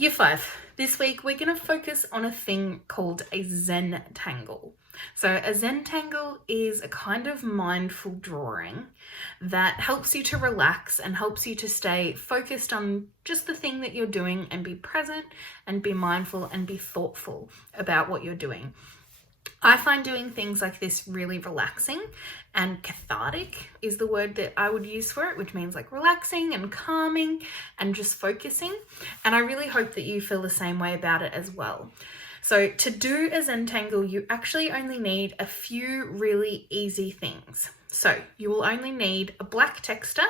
Year 5. This week we're going to focus on a thing called a Zen Tangle. So a Zen Tangle is a kind of mindful drawing that helps you to relax and helps you to stay focused on just the thing that you're doing and be present and be mindful and be thoughtful about what you're doing. I find doing things like this really relaxing, and cathartic is the word that I would use for it, which means like relaxing and calming and just focusing. And I really hope that you feel the same way about it as well. So to do a Zentangle, you actually only need a few really easy things. So you will only need a black texter,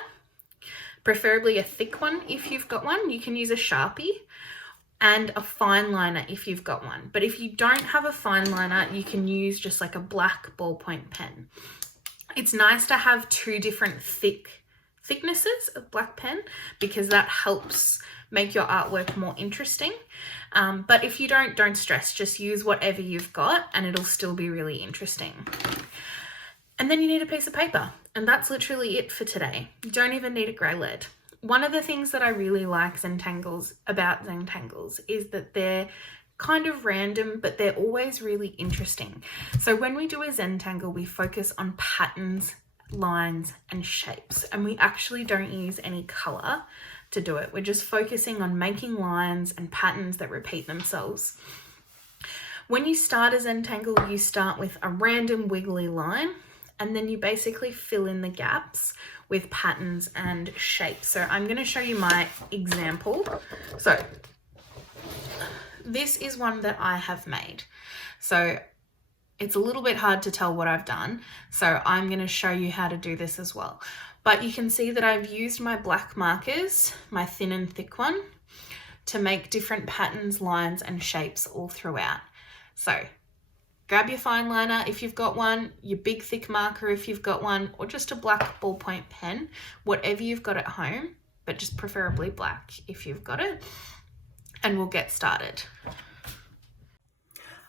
preferably a thick one if you've got one. You can use a Sharpie, and a fine liner if you've got one. But if you don't have a fine liner, you can use just like a black ballpoint pen. It's nice to have two different thicknesses of black pen because that helps make your artwork more interesting. But if you don't stress, just use whatever you've got and it'll still be really interesting. And then you need a piece of paper, and that's literally it for today. You don't even need a grey lead. One of the things that I really like about Zentangles is that they're kind of random, but they're always really interesting. So when we do a Zentangle, we focus on patterns, lines, and shapes, and we actually don't use any color to do it. We're just focusing on making lines and patterns that repeat themselves. When you start a Zentangle, you start with a random wiggly line, and then you basically fill in the gaps with patterns and shapes. So I'm going to show you my example. So this is one that I have made. So it's a little bit hard to tell what I've done. So I'm going to show you how to do this as well. But you can see that I've used my black markers, my thin and thick one, to make different patterns, lines, and shapes all throughout. So grab your fine liner if you've got one, your big thick marker if you've got one, or just a black ballpoint pen, whatever you've got at home, but just preferably black if you've got it, and we'll get started.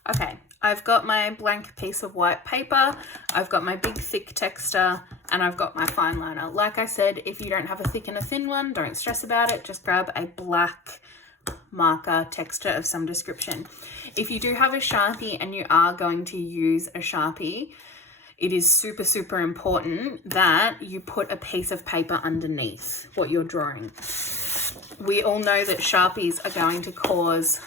Okay, I've got my blank piece of white paper, I've got my big thick texter, and I've got my fine liner. Like I said, if you don't have a thick and a thin one, don't stress about it, just grab a black marker texture of some description. If you do have a Sharpie and you are going to use a Sharpie, it is super important that you put a piece of paper underneath what you're drawing. We all know that Sharpies are going to cause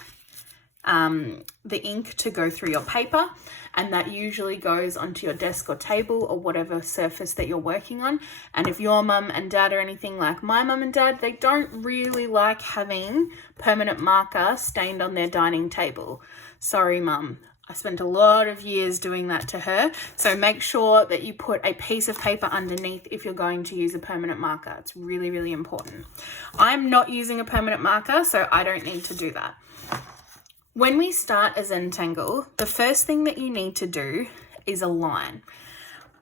the ink to go through your paper, and that usually goes onto your desk or table or whatever surface that you're working on. And if your mum and dad are anything like my mum and dad, they don't really like having permanent marker stained on their dining table. Sorry, mum. I spent a lot of years doing that to her. So make sure that you put a piece of paper underneath if you're going to use a permanent marker. It's really important. I'm not using a permanent marker, so I don't need to do that. When we start a Zentangle, the first thing that you need to do is a line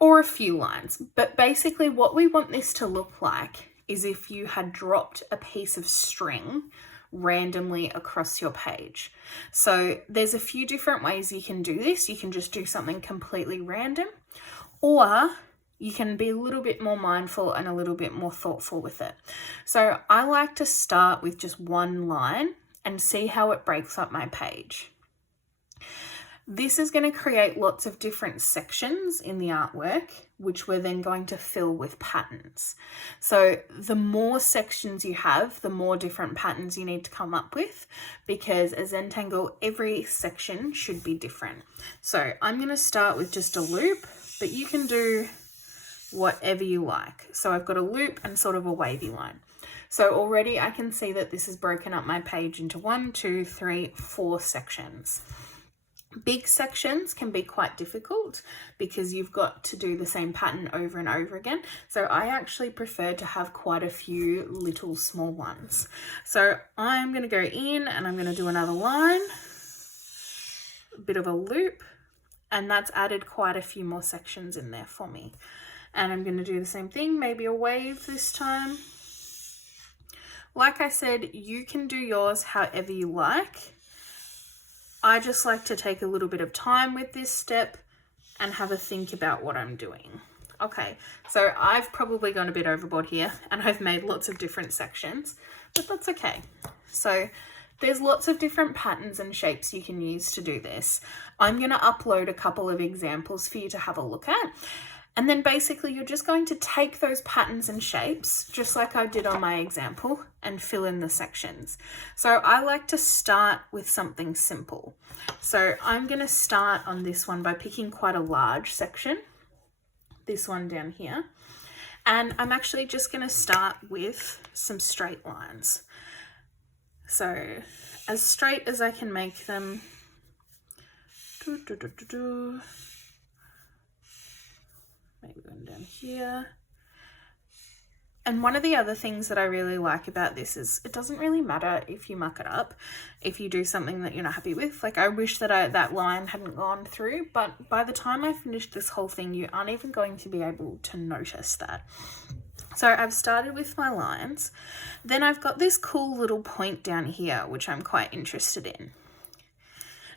or a few lines. But basically what we want this to look like is if you had dropped a piece of string randomly across your page. So there's a few different ways you can do this. You can just do something completely random, or you can be a little bit more mindful and a little bit more thoughtful with it. So I like to start with just one line and see how it breaks up my page. This is going to create lots of different sections in the artwork, which we're then going to fill with patterns. So the more sections you have, the more different patterns you need to come up with, because a Zentangle, every section should be different. So I'm going to start with just a loop, but you can do whatever you like. So I've got a loop and sort of a wavy line. So already I can see that this has broken up my page into 1, 2, 3, 4 sections. Big sections can be quite difficult because you've got to do the same pattern over and over again. So I actually prefer to have quite a few little small ones. So I'm going to go in and I'm going to do another line, a bit of a loop, and that's added quite a few more sections in there for me. And I'm going to do the same thing, maybe a wave this time. Like I said, you can do yours however you like. I just like to take a little bit of time with this step and have a think about what I'm doing. Okay, so I've probably gone a bit overboard here and I've made lots of different sections, but that's okay. So There's lots of different patterns and shapes you can use to do this. I'm going to upload a couple of examples for you to have a look at. And then basically you're just going to take those patterns and shapes, just like I did on my example, and fill in the sections. So I like to start with something simple. So I'm going to start on this one by picking quite a large section, this one down here. And I'm actually just going to start with some straight lines. So as straight as I can make them. Maybe one down here. And one of the other things that I really like about this is it doesn't really matter if you muck it up, if you do something that you're not happy with. Like I wish that that line hadn't gone through, but by the time I finish this whole thing, you aren't even going to be able to notice that. So I've started with my lines. Then I've got this cool little point down here, which I'm quite interested in.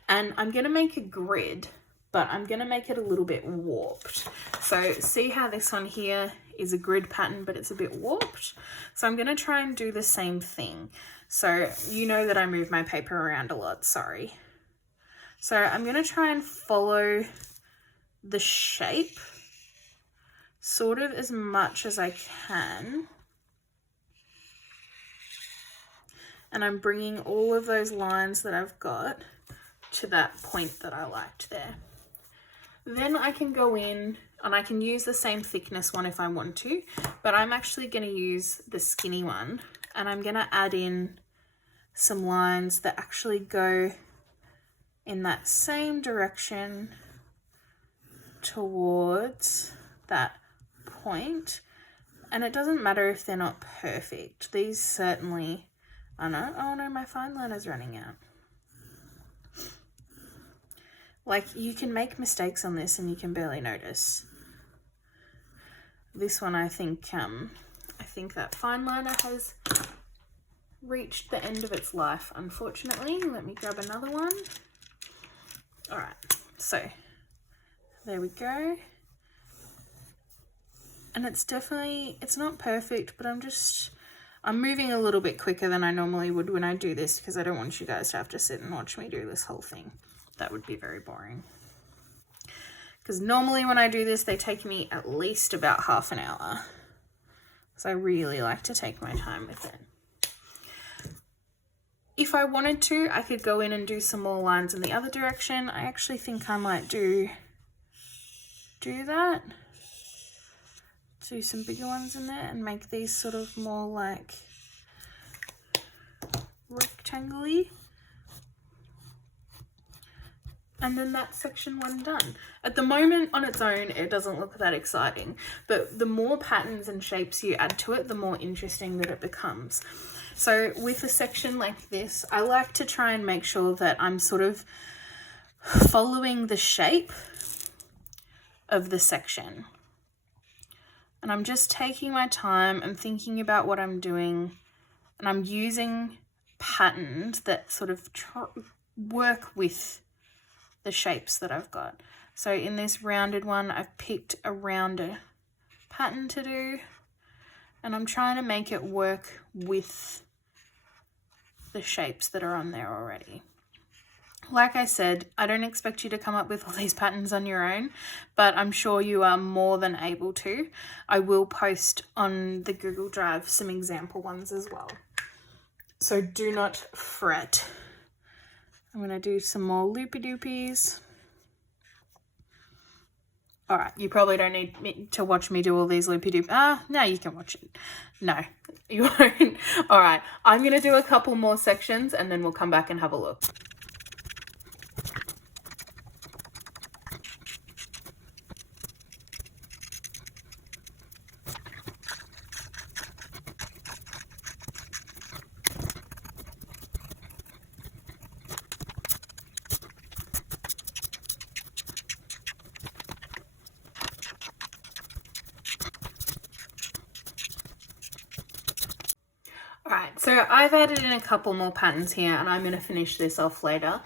And I'm going to make a grid, but I'm going to make it a little bit warped. So see how this one here is a grid pattern, but it's a bit warped. So I'm going to try and do the same thing. So you know that I move my paper around a lot, sorry. So I'm going to try and follow the shape sort of as much as I can. And I'm bringing all of those lines that I've got to that point that I liked there. Then I can go in and I can use the same thickness one if I want to, but I'm actually going to use the skinny one, and I'm going to add in some lines that actually go in that same direction towards that point. And it doesn't matter if they're not perfect. These certainly are not. Oh no, my fine liner's running out. Like, you can make mistakes on this and you can barely notice. This one, I think that fine liner has reached the end of its life, unfortunately. Let me grab another one. All right, so there we go. And it's not perfect, but I'm moving a little bit quicker than I normally would when I do this, because I don't want you guys to have to sit and watch me do this whole thing. That would be very boring. Because normally when I do this, they take me at least about half an hour. So I really like to take my time with it. If I wanted to, I could go in and do some more lines in the other direction. I actually think I might do that. Do some bigger ones in there and make these sort of more like rectangle-y. And then that's section one done. At the moment, on its own, it doesn't look that exciting, but the more patterns and shapes you add to it, the more interesting that it becomes. So with a section like this, I like to try and make sure that I'm sort of following the shape of the section. And I'm just taking my time and thinking about what I'm doing, and I'm using patterns that sort of work with the shapes that I've got. So in this rounded one, I've picked a rounder pattern to do, and I'm trying to make it work with the shapes that are on there already. Like I said, I don't expect you to come up with all these patterns on your own, but I'm sure you are more than able to. I will post on the Google Drive some example ones as well. So do not fret. I'm going to do some more loopy-doopies. All right, you probably don't need me to watch me do all these loopy-doop. No, you can watch it. No, you won't. All right, I'm going to do a couple more sections and then we'll come back and have a look. Alright, so I've added in a couple more patterns here and I'm going to finish this off later.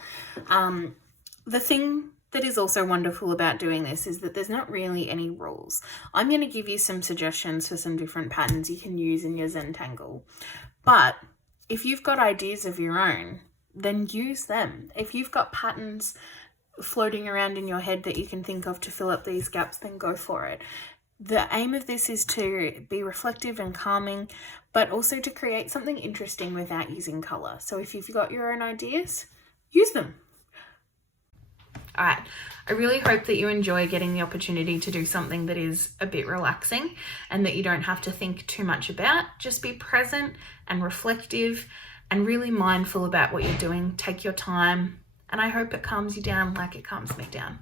The thing that is also wonderful about doing this is that there's not really any rules. I'm going to give you some suggestions for some different patterns you can use in your Zentangle. But if you've got ideas of your own, then use them. If you've got patterns floating around in your head that you can think of to fill up these gaps, then go for it. The aim of this is to be reflective and calming, but also to create something interesting without using colour. So if you've got your own ideas, use them. All right, I really hope that you enjoy getting the opportunity to do something that is a bit relaxing and that you don't have to think too much about. Just be present and reflective and really mindful about what you're doing. Take your time, and I hope it calms you down like it calms me down.